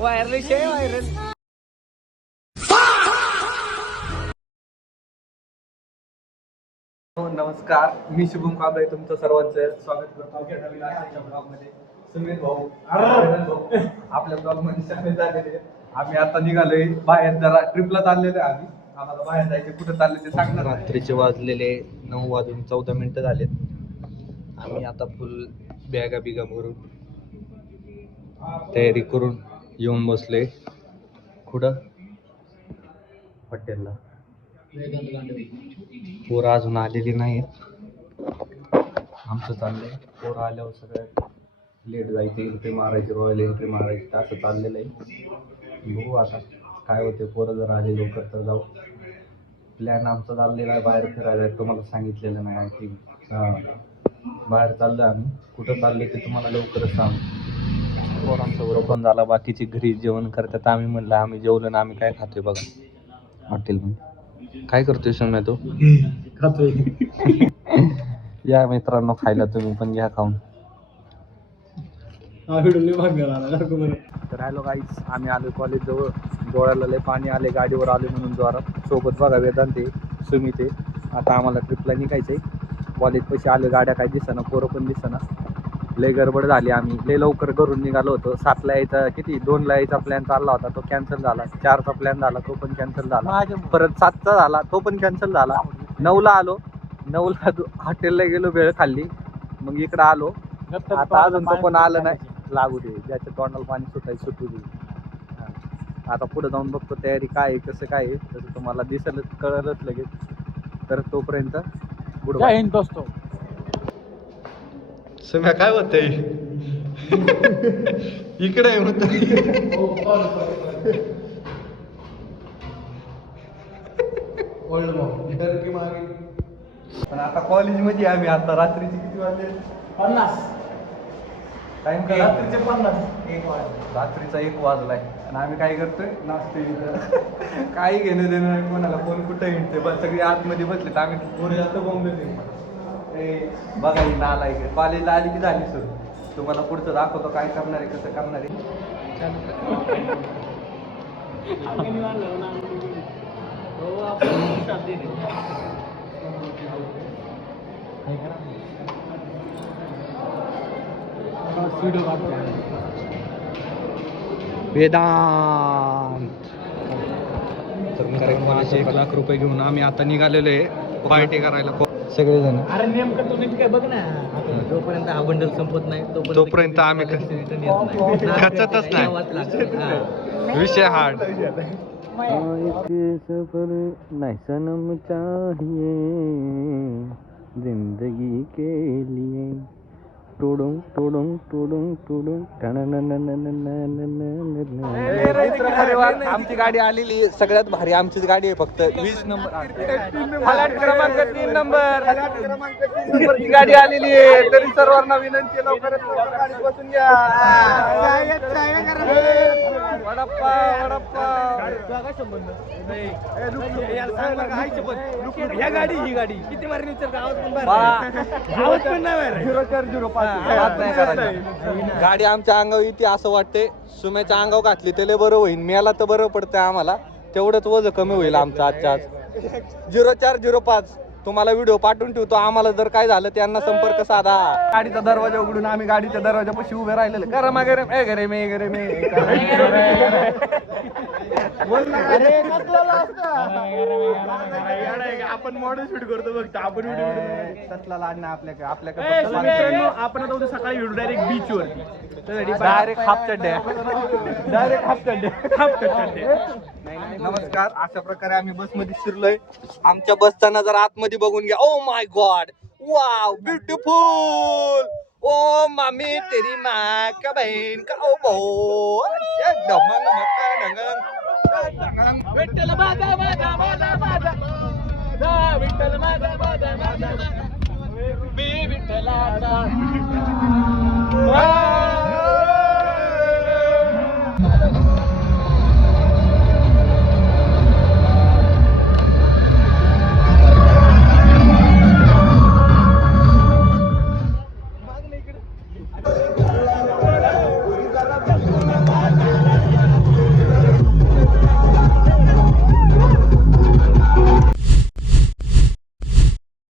Wireless आहे viral. नमस्कार, मी शुभम कांबळे तुमचं सर्वांचं स्वागत करतो मध्ये. सुमित भाऊ आपल्या ब्लॉग मध्ये सामील झालेले. आम्ही आता निघालोय बाहेर, जरा ट्रिपला चाललेलो आहे. आम्हाला बाहेर जायचे, कुठे चालले ते सांगणार. रात्रीचे वाजलेले 9:14 झालेत. आम्ही आता फुल बॅगा बिगा भरून तयारी करून येऊन बसले. कुठं? हॉटेलला. पोरं अजून आलेली नाहीत. आमचं चाललंय पोरं आल्यावर सगळ्यात लेट जायचं, एंट्री मारायची, रॉयल एंट्री मारायची, असं चाललेलं आहे. बघू आता काय होते. पोरं जर आले लवकर तर जाऊ. प्लॅन आमचा चाललेला आहे बाहेर फिरायला. तुम्हाला सांगितलेलं नाही. आय थिंक बाहेर चाललोय आम्ही. कुठं चाललंय ते तुम्हाला लवकरच सांगू. पोरांचा बरोबर पण झाला. बाकीचे घरी जेवण करतात. आम्ही म्हणलं आम्ही जेवलं ना, आम्ही काय खातोय बघा हॉटेलमध्ये. काय करतोय सौम्या तू? खातोय. या मित्रांनो खायला, तुम्ही पण घ्या खाऊन. तर हॅलो गाईज, आम्ही आलो कॉलेज जवळ. डोळ्याला लय पाणी आले, गाडीवर आले म्हणून जोरात. सोबत बघा वेदांते, सुमिते. आता आम्हाला ट्रिपला निघायचंय. कॉलेज पैसे आले, गाड्या काय दिसना, पोरं पण दिसना. लय गडबड झाली. आम्ही लय लवकर घरून निघालो होतो. 7ला यायचा, 2ला यायचा प्लॅन चालला होता, तो कॅन्सल झाला. 4चा प्लॅन झाला, तो पण कॅन्सल झाला. परत 7चा झाला, तो पण कॅन्सल झाला. 9ला आलो. 9ला हॉटेलला गेलो, वेळ खाल्ली. मग इकडं आलो. आता अजून तो पण आलं नाही. लागू दे, ज्याच्या तोंडाला पाणी सुटायचं सुटू दे. आता पुढे जाऊन बघतो तयारी काय आहे, कसं काय आहे, तसं तुम्हाला दिसेलच, कळलंच लगेच. तर तोपर्यंत गुड असतो. सुम्या काय होतंय? इकडे आहे म्हणतो. पण आता कॉलेज मध्ये आम्ही. आता रात्रीचे किती वाजले? 50 टाइम का? रात्रीचे 50. रात्रीचा 1 वाजलाय आणि आम्ही काय करतोय? नाचतोय. काही घेणं देणं नाही कोणाला. कोण कुठं हिंडतोय, बस सगळी आतमध्ये बसलेत. आम्ही थोडे जास्त बोंबले. बघा ही नाला आहे. कॉलेजला आली की झाली सुरू. तुम्हाला पुढचं दाखवतो काय करणार आहे, कसं करणार आहे. वेदांत. तर मी 1 लाख रुपये घेऊन आम्ही आता निघालेलो आहे पार्टी करायला सगळेजण. अरे नेमकं तुम्ही काय बघ ना, जोपर्यंत हा बंडल संपत नाही तोपर्यंत आम्ही खचतच नाही. विषय हार्ड. सफर नहीं सनम चाहिए जिंदगी के लिए. टोडुंग टोडुंग टोडुंग टोडुंग. आमची गाडी आलेली, सगळ्यात भारी आमचीच गाडी आहे. फक्त 20 नंबर फलाट क्रमांक 3 नंबरची गाडी आलेली आहे. तरी सर्वांना विनंती आहे, लवकरात लवकर गाडीत बसून घ्या. वडाप्पा वडाप्पा. या गाडी, ही गाडी किती मारली विचार, आवाज पण नाही. 04005 गाडी आमच्या अंगावर येते असं वाटतंय. सुम्याच्या अंगावर घातली त्याला बरं होईल. मेला तर बरं पडतंय आम्हाला. तेवढंच वजन कमी होईल आमचं आजच्या आज. 0405 तुम्हाला व्हिडिओ पाठवून ठेवतो. आम्हाला जर काय झालं त्यांना संपर्क साधा. गाडीचा दरवाजा उघडून आम्ही गाडीच्या दरवाजापाशी उभे राहिलेले. गरम गरम ए घरे मे घरे मे. आपण मॉडेल शूट करतो फक्त. आपण तसला लाडणं आपल्याकडे. आपण आता उद्या सकाळी व्हिडिओ डायरेक्ट बीच वरती. डायरेक्ट हाफ चड्डे. नमस्कार. अशा प्रकारे आम्ही बसमध्ये शिरलोय. आमच्या बसचा नजर आतमध्ये बघून घ्या. Oh my god, wow, beautiful. ओ मामी तेरी माँ का बहन का ओ बो. विठ्ठल माझा माझा माझा माझा. विठ्ठल माझा माझा माझा. मी विठ्ठलाचा.